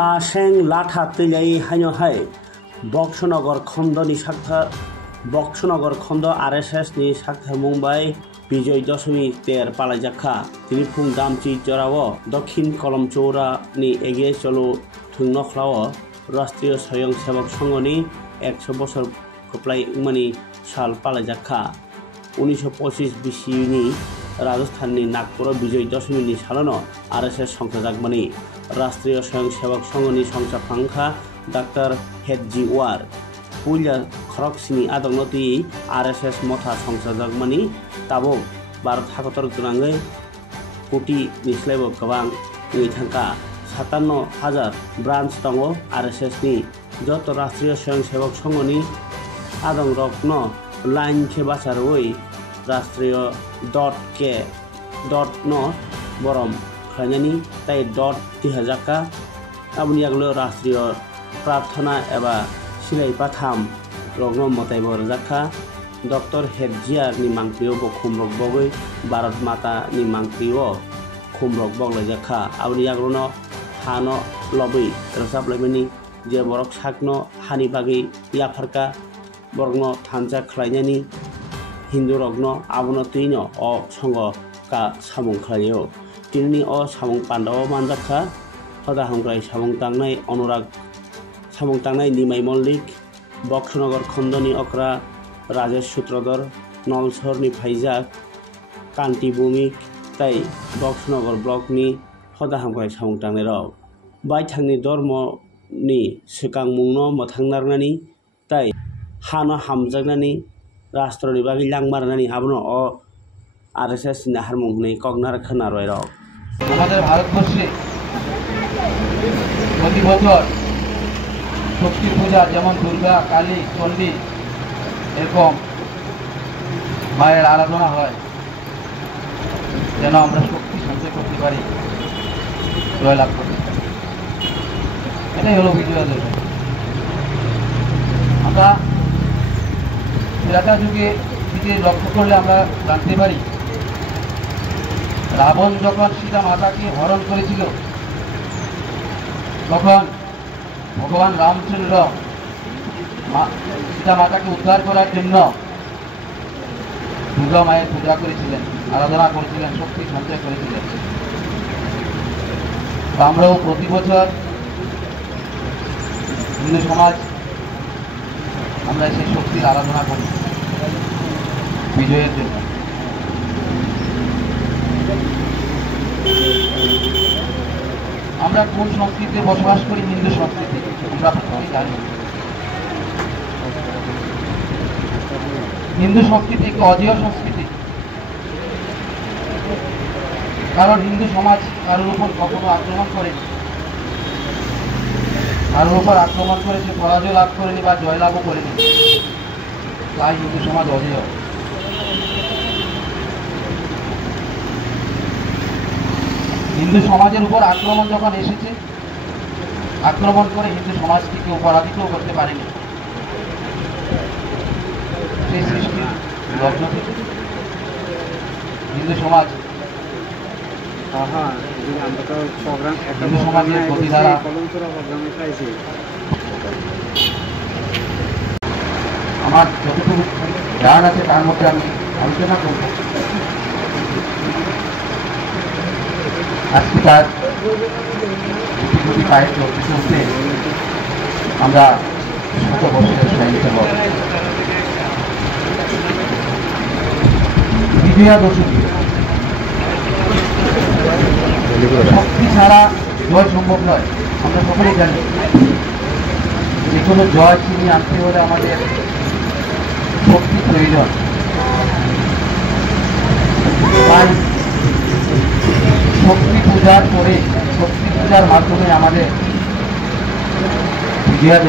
आशें लाठा तैलाई हाइनो हाय बक्सनगर खंडनि साक्था बक्सनगर खंड आरएसएस नि साक्था मुंबाई विजय दशमी तेर पालाइजाखा तिनिफुं दामची जराव दक्षिण कलमचौरा नि एगे चलो थुंनखलाव राष्ट्रीय स्वयंसेवक संघनि 100 बছর खोप्लाई उमानि साल पालाइजाखा 1925 बिसिनि राजस्थान नागपुर विजय दशमी सालानो आरएसएस संख्याजाकमानि राष्ट्रीय स्वयंसेवक संघनि संसाफांखा डाक्टर हेडजी वार पुलिया खरकसिनी आदंगनति आरएसएस मथा संसाजाकमानि ताबो भारत हाकतर गोनाङै कोटी निस्लायबो गोबां थांखा 57,000 ब्रान्च दङ आरएसएस नि जत राष्ट्रीय स्वयंसेवक संघनि आदं रत्न लाइन के बाचारवै राष्ट्रीय .k.न बरम खायनानि ताई .दिहाजाका आबुनि आगलो राष्ट्रीय प्रार्थना एबा सिलाइ पाथाम रग्न मताइबर जाखा डॉक्टर हेडजियार नि मांक्रियो बो खुमरक बगै भारत माता नि मांक्रियो खुमरक बगलै जाखा आबुनि आगलो हानो लबै रसाबलाइमानि जे बरक साकनो हानि बागै याफारका बरगनो थानजा खलायनानि हिंदू रग्न आबुनो तैनो अ संग का सामुं खलायो तिनि अ सामुं पांडव मानजाखा हदा हंग्राय सामुं तांनाय अनुराग सामुं तांनाय निमाय मल्लिक बक्सनगर खंडनि अक्रा राजेश सूत्रधर नलसरनि फाइजाक कांति भूमिक ताई बक्सनगर ब्लकनि हदा हंग्राय सामुं तांनाय राव बायथांनि धर्मनि सिकां मुंनो मोथांनारनानि ताई हानो हामजागनानि राष्ट्रनि बागै लांमारनानि आबनो अ आरएसएस नि हारमुंनि कगनार खोनारय राव আমাদের ভারতবর্ষে প্রতি বছর শক্তি পূজা যেমন দুর্গা কালী চণ্ডী এরকম মায়ের আরাধনা হয় যেন আমরা শক্তি সঞ্চয় করতে পারি জয় লাভ করতে পারি এটাই হলো বিজয়া দশমী আমরা ত্রেতা যুগে দিকে লক্ষ্য করলে আমরা জানতে পারি রাবণ যখন সীতা মাতাকে হরণ করেছিল তখন ভগবান রামচন্দ্র সীতা মাতাকে উদ্ধার করার জন্য দুর্গা মায়ের পূজা করেছিলেন আরাধনা করেছিলেন শক্তি সঞ্চয় করেছিলেন আমরাও প্রতি বছর হিন্দু সমাজ আমরা সেই শক্তির আরাধনা করি বিজয়ের জন্য আমরা কোন সংস্কৃতিতে বসবাস করি হিন্দু সংস্কৃতি আমরা প্রথমেই জানি হিন্দু সংস্কৃতি একটি অজেয় সংস্কৃতি কারণ হিন্দু সমাজ কারোর উপর কখনো আক্রমণ করেনি কারোর উপর আক্রমণ করে সে পরাজয় লাভ করেনি বা জয়লাভও করেনি তাই হিন্দু সমাজ অজেয় হিন্দু সমাজের উপর আক্রমণ যখন এসেছে আক্রমণ করে হিন্দু সমাজকে কেউ পরাজিতও করতে পারেনি সেই সৃষ্টির লগ্ন থেকে হিন্দু সমাজ হিন্দু সমাজের গতিধারা আমার যতটুকু জ্ঞান আছে তার মধ্যে আমি আলোচনা করব আজকে তার পায়ের চলতে আমরা 100 বছরের সাহিত্য বিজয়া দশমী শক্তি ছাড়া জয় সম্ভব নয় আমরা সকলেই জানি যে কোনো জয় ছিনিয়ে আনতে হলে আমাদের শক্তি প্রয়োজন তাই শক্তি পূজার পরে শক্তি পূজার মাধ্যমে আমাদের বিজয়া